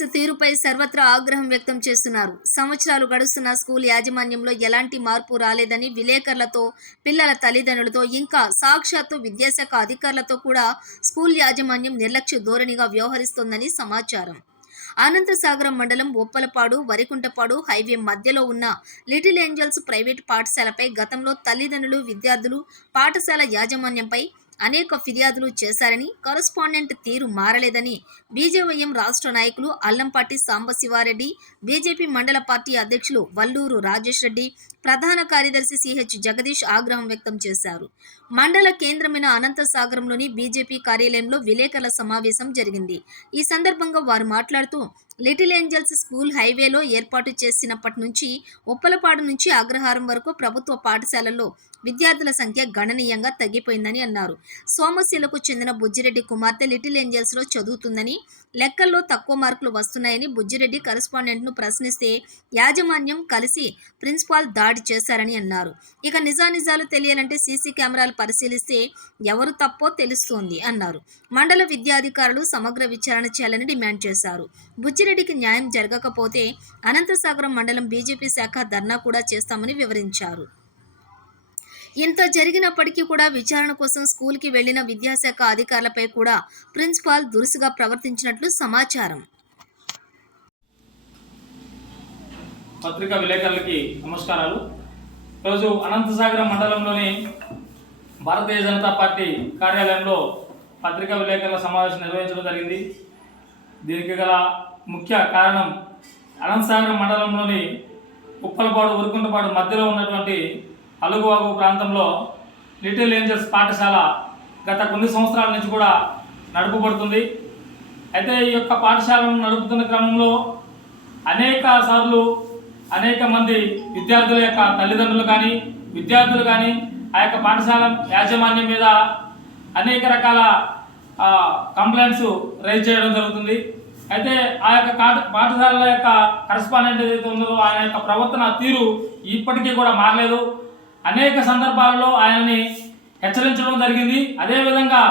Police తీరుపై సర్వత్రా ఆగ్రహం వ్యక్తం చేస్తున్నారు. సంవత్సరాలు గడుస్తున్న స్కూల్ యాజమాన్యంలో ఎలాంటి మార్పు రాలేదని విలేకరులతో పిల్లల తల్లిదండ్రులతో ఇంకా సాక్షాత్తు విద్యాశాఖ అధికారులతో కూడా స్కూల్ యాజమాన్యం నిర్లక్ష్య ధోరణిగా వ్యవహరిస్తోందని సమాచారం. అనంతసాగరం మండలం ఒప్పలపాడు వరికుంటపాడు హైవే మధ్యలో ఉన్న లిటిల్ ఏంజల్స్ ప్రైవేట్ పాఠశాలపై గతంలో తల్లిదండ్రులు విద్యార్థులు పాఠశాల యాజమాన్యంపై అనేక ఫిర్యాదులు చేశారని కరస్పాండెంట్ తీరు మారలేదని బీజేవైఎం రాష్ట్ర నాయకులు అల్లంపాటి సాంబశివారెడ్డి బీజేపీ మండల పార్టీ అధ్యక్షులు వల్లూరు రాజేష్ రెడ్డి ప్రధాన కార్యదర్శి సిహెచ్ జగదీష్ ఆగ్రహం వ్యక్తం చేశారు. మండల కేంద్రమైన అనంతసాగరంలోని బీజేపీ కార్యాలయంలో విలేకరుల సమావేశం జరిగింది. ఈ సందర్భంగా వారు మాట్లాడుతూ లిటిల్ ఏంజల్స్ స్కూల్ హైవేలో ఏర్పాటు చేసినప్పటి నుంచి ఉప్పలపాడు నుంచి అగ్రహారం వరకు ప్రభుత్వ పాఠశాలల్లో విద్యార్థుల సంఖ్య గణనీయంగా తగ్గిపోయిందని అన్నారు. సోమశీలకు చెందిన బుజ్జిరెడ్డి కుమార్తె లిటిల్ ఏంజల్స్లో చదువుతుందని లెక్కల్లో తక్కువ మార్కులు వస్తున్నాయని బుజ్జిరెడ్డి కరెస్పాండెంట్ను ప్రశ్నిస్తే యాజమాన్యం కలిసి ప్రిన్సిపాల్ దాడి చేశారని అన్నారు. ఇక నిజానిజాలు తెలియాలంటే సీసీ కెమెరాలు పరిశీలిస్తే ఎవరు తప్పో తెలుస్తోంది అన్నారు. మండల విద్యాధికారులు సమగ్ర విచారణ చేయాలని డిమాండ్ చేశారు. బుచ్చిరెడ్డికి న్యాయం జరగకపోతే అనంతసాగరం మండలం బీజేపీ శాఖ ధర్నా కూడా చేస్తామని వివరించారు. ఇంత జరిగినప్పటికీ కూడా విచారణ కోసం స్కూల్కి వెళ్ళిన విద్యాశాఖ అధికారులపై కూడా ప్రిన్సిపాల్ దురుసుగా ప్రవర్తించినట్లు సమాచారం. పత్రికా విలేకరులకి నమస్కారాలు. ఈరోజు అనంతసాగరం మండలంలోని భారతీయ జనతా పార్టీ కార్యాలయంలో పత్రికా విలేకరుల సమావేశం నిర్వహించడం జరిగింది. దీనికి గల ముఖ్య కారణం అనంతసాగరం మండలంలోని ఉప్పలపాడు ఉరుకుంటపాడు మధ్యలో ఉన్నటువంటి అలుగువాగు ప్రాంతంలో లిటిల్ ఏంజల్స్ పాఠశాల గత కొన్ని సంవత్సరాల నుంచి కూడా నడుపబడుతుంది. అయితే ఈ యొక్క పాఠశాలను నడుపుతున్న క్రమంలో అనేక సార్లు అనేక మంది విద్యార్థుల యొక్క తల్లిదండ్రులు కానీ విద్యార్థులు కానీ ఆ యొక్క పాఠశాల యాజమాన్యం మీద అనేక రకాల కంప్లైంట్స్ రైజ్ చేయడం జరుగుతుంది. అయితే ఆ యొక్క కాట- పాఠశాలల యొక్క కరస్పాండెంట్ ఏదైతే ఉందో ఆయన యొక్క ప్రవర్తన తీరు ఇప్పటికీ కూడా మారలేదు. అనేక సందర్భాలలో ఆయనని హెచ్చరించడం జరిగింది. అదేవిధంగా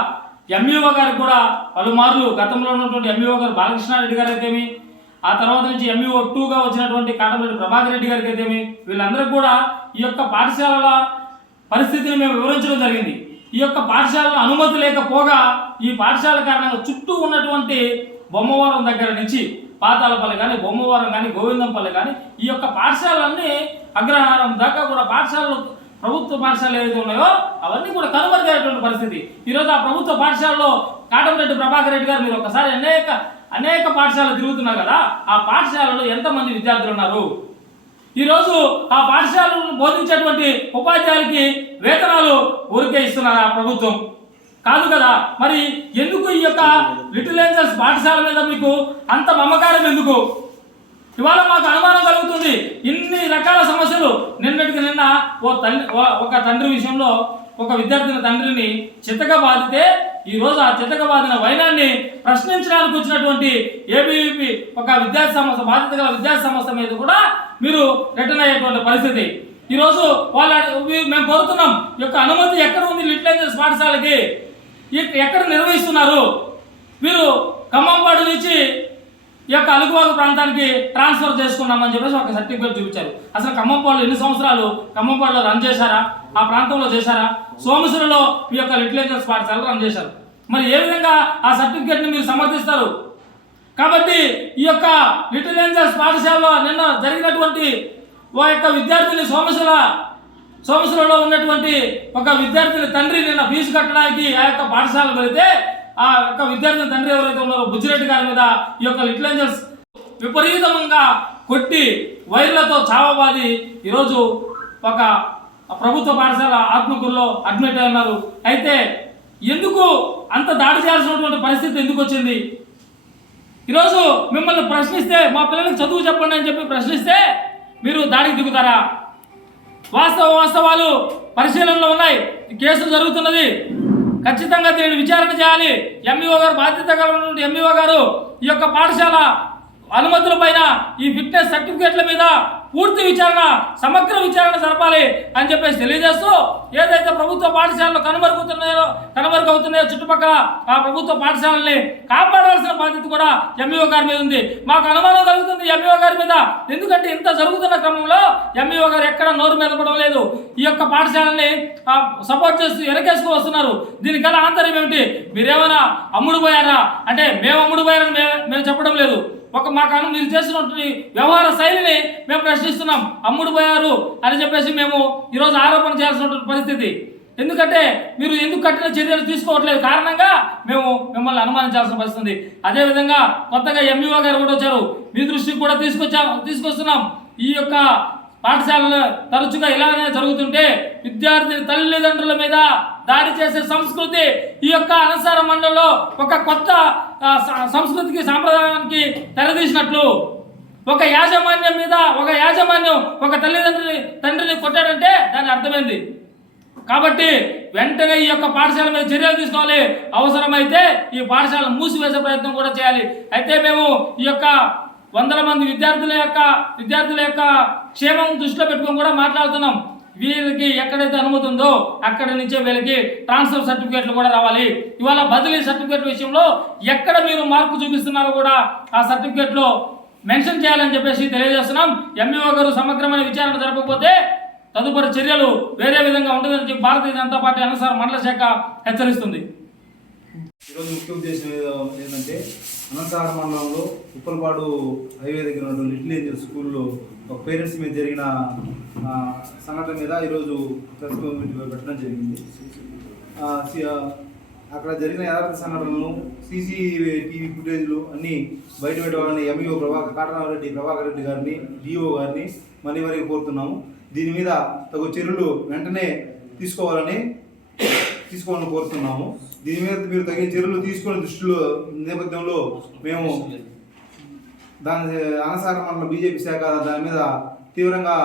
ఎంఈఓ గారికి కూడా పలుమార్లు గతంలో ఉన్నటువంటి ఎంఈఓ గారు బాలకృష్ణారెడ్డి గారు అయితేమి ఆ తర్వాత నుంచి ఎంఈఓ టూగా వచ్చినటువంటి కాటమరెడ్డి ప్రభాకర్ రెడ్డి గారికి అయితేమి వీళ్ళందరూ కూడా ఈ యొక్క పాఠశాలల పరిస్థితిని మేము వివరించడం జరిగింది. ఈ యొక్క పాఠశాలలో అనుమతి లేకపోగా ఈ పాఠశాల కారణంగా చుట్టూ ఉన్నటువంటి బొమ్మవరం దగ్గర నుంచి పాతాలపల్లి కానీ బొమ్మవరం కానీ గోవిందంపల్లి కానీ ఈ యొక్క పాఠశాలన్నీ అగ్రహారం దాకా కూడా పాఠశాలలు ప్రభుత్వ పాఠశాలలు ఏవైతే ఉన్నాయో అవన్నీ కూడా కనుమరుగైనటువంటి పరిస్థితి. ఈరోజు ఆ ప్రభుత్వ పాఠశాలలో కాటంరెడ్డి ప్రభాకర్ రెడ్డి గారు మీరు ఒకసారి అనేక అనేక పాఠశాలలు తిరుగుతున్నారు కదా ఆ పాఠశాలలో ఎంతమంది విద్యార్థులు ఉన్నారు? ఈరోజు ఆ పాఠశాలను బోధించేటువంటి ఉపాధ్యాయులకి వేతనాలు ఊరికే ఇస్తున్నారా ప్రభుత్వం. కాదు కదా? మరి ఎందుకు ఈ యొక్క లిటిల్ ఏంజల్స్ పాఠశాల మీద మీకు అంత మమకారం ఎందుకు? ఇవాళ మాకు అనుమానం కలుగుతుంది. ఇన్ని రకాల సమస్యలు. నిన్నటికి నిన్న ఓ తల్లి ఒక తండ్రి విషయంలో ఒక విద్యార్థిని తండ్రిని చితక బాధితే ఈ రోజు ఆ చితక బాధిన వైనాన్ని ప్రశ్నించడానికి వచ్చినటువంటి ఏబీవీపీ ఒక విద్యార్థి సంస్థ బాధ్యత గల విద్యార్థి సంస్థ మీద కూడా మీరు రిటర్న్ అయ్యేటువంటి పరిస్థితి. ఈరోజు వాళ్ళ మేము కోరుతున్నాం. ఈ యొక్క అనుమతి ఎక్కడ ఉంది లిటరేచర్స్ పాఠశాలకి? ఎక్కడ నిర్వహిస్తున్నారు? మీరు ఖమ్మంపాడు నుంచి ఈ యొక్క అలుగువాగు ప్రాంతానికి ట్రాన్స్ఫర్ చేసుకున్నామని చెప్పేసి ఒక సర్టిఫికేట్ చూపించారు. అసలు ఖమ్మంపాడులో ఎన్ని సంవత్సరాలు ఖమ్మంపాడులో రన్ చేశారా? ఆ ప్రాంతంలో చేశారా? సోమసురలో మీ యొక్క లిటరేచర్స్ పాఠశాల రన్ చేశారు. మరి ఏ విధంగా ఆ సర్టిఫికేట్ని మీరు సమర్థిస్తారు? కాబట్టి ఈ యొక్క లిటిల్ ఏంజల్స్ పాఠశాలలో నిన్న జరిగినటువంటి ఓ యొక్క విద్యార్థిని సోమశిల సోమశిలలో ఉన్నటువంటి ఒక విద్యార్థిని తండ్రి నిన్న ఫీజు కట్టడానికి ఆ యొక్క పాఠశాలకు వెళితే ఆ యొక్క విద్యార్థిని తండ్రి ఎవరైతే ఉన్నారో బుజ్జిరెడ్డి గారి మీద ఈ యొక్క లిటిల్ ఏంజల్స్ విపరీతంగా కొట్టి వైర్లతో చావబాది ఈరోజు ఒక ప్రభుత్వ పాఠశాల ఆత్మకూరులో అడ్మిట్ అయి ఉన్నారు. అయితే ఎందుకు అంత దాడి చేయాల్సినటువంటి పరిస్థితి ఎందుకు వచ్చింది? ఈరోజు మిమ్మల్ని ప్రశ్నిస్తే మా పిల్లలకు చదువు చెప్పండి అని చెప్పి ప్రశ్నిస్తే మీరు దాడికి దిగుతారా? వాస్తవ వాస్తవాలు పరిశీలనలో ఉన్నాయి. ఈ జరుగుతున్నది. ఖచ్చితంగా దీనిని విచారణ చేయాలి. ఎంఈఓ గారు బాధ్యత కలిగినటువంటి ఎంఈఓ గారు ఈ యొక్క పాఠశాల అనుమతుల పైన ఈ ఫిట్నెస్ సర్టిఫికేట్ల మీద పూర్తి విచారణ సమగ్ర విచారణ జరపాలి అని చెప్పేసి తెలియజేస్తూ ఏదైతే ప్రభుత్వ పాఠశాలలు కనుమరుగుతున్నాయో కనుమరుగవుతున్నాయో చుట్టుపక్కల ఆ ప్రభుత్వ పాఠశాలని కాపాడాల్సిన బాధ్యత కూడా ఎంఈఓ గారి మీద ఉంది. మాకు అనుమానం కలుగుతుంది ఎంఈఓ గారి మీద. ఎందుకంటే ఇంత జరుగుతున్న క్రమంలో ఎంఈఓ గారు ఎక్కడ నోరు మెదపడం లేదు. ఈ యొక్క పాఠశాలని సపోర్ట్ చేస్తూ ఎరకేసుకు వస్తున్నారు. దీనికి గల ఆంతర్యం ఏమిటి? మీరేమైనా అమ్ముడు పోయారా అంటే మేము అమ్ముడు పోయారని మేము చెప్పడం లేదు. ఒక మాకు మీరు చేసినటువంటి వ్యవహార శైలిని మేము ప్రశ్నిస్తున్నాం. అమ్ముడు పోయారు అని చెప్పేసి మేము ఈరోజు ఆరోపణ చేయాల్సినటువంటి పరిస్థితి. ఎందుకంటే మీరు ఎందుకు కఠిన చర్యలు తీసుకోవట్లేదు? కారణంగా మేము మిమ్మల్ని అనుమానించాల్సిన పరిస్థితుంది అదేవిధంగా కొత్తగా ఎంఈఓ గారు కూడా వచ్చారు. మీ దృష్టికి కూడా తీసుకొచ్చా తీసుకొస్తున్నాం. ఈ యొక్క పాఠశాలలో తరచుగా ఇలానే జరుగుతుంటే విద్యార్థి తల్లిదండ్రుల మీద దాడి చేసే సంస్కృతి ఈ యొక్క అనసార మండలంలో ఒక కొత్త సంస్కృతికి సాంప్రదాయానికి తెరదీసినట్లు. ఒక యాజమాన్యం మీద ఒక యాజమాన్యం ఒక తల్లిదండ్రుని తండ్రిని కొట్టాడంటే దాని అర్థమైంది. కాబట్టి వెంటనే ఈ యొక్క పాఠశాల మీద చర్యలు తీసుకోవాలి. అవసరమైతే ఈ పాఠశాలను మూసివేసే ప్రయత్నం కూడా చేయాలి. అయితే మేము ఈ యొక్క వందల మంది విద్యార్థుల యొక్క విద్యార్థుల యొక్క క్షేమం దృష్టిలో పెట్టుకొని కూడా మాట్లాడుతున్నాం. వీళ్ళకి ఎక్కడైతే అనుమతి ఉందో అక్కడి నుంచే వీళ్ళకి ట్రాన్స్ఫర్ సర్టిఫికేట్లు కూడా రావాలి. ఇవాళ బదిలీ సర్టిఫికేట్ విషయంలో ఎక్కడ మీరు మార్పు చూపిస్తున్నారో కూడా ఆ సర్టిఫికేట్లో మెన్షన్ చేయాలని చెప్పేసి తెలియజేస్తున్నాం. ఎంఈఓ గారు సమగ్రమైన విచారణ జరపకపోతే తదుపరి చర్యలు వేరే విధంగా ఉంటుందని చెప్పి భారతీయ జనతా పార్టీ అనుసార మండల శాఖ హెచ్చరిస్తుంది. ఈరోజు ముఖ్య ఉద్దేశం ఏంటంటే అనంతసాగర్ మండలంలో ఉప్పలపాడు హైవే దగ్గర ఉన్నటువంటి లిటిల్ ఏంజల్ స్కూల్లో ఒక పేరెంట్స్ మీద జరిగిన సంఘటన మీద ఈరోజు ప్రెస్ పెట్టడం జరిగింది. సి- అక్కడ జరిగిన యథార్థ సంఘటనలను సీసీ టీవీ ఫుటేజ్లు అన్నీ బయట పెట్టాలని ఎంఈఓ ప్రభాకర్ కాటరామరెడ్డి ప్రభాకర్ రెడ్డి గారిని డిఓ గారిని మరీ మరీ కోరుతున్నాము. దీని మీద తగు చర్యలు వెంటనే తీసుకోవాలని తీసుకోవాలని కోరుతున్నాము. దీని మీద మీరు తగిన చర్యలు తీసుకునే దృష్టిలో నేపథ్యంలో మేము దాని అనసార మండలం బీజేపీ శాఖ దాని మీద తీవ్రంగా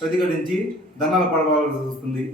ప్రతిఘటించి దండాలు పడవలసి వస్తుంది.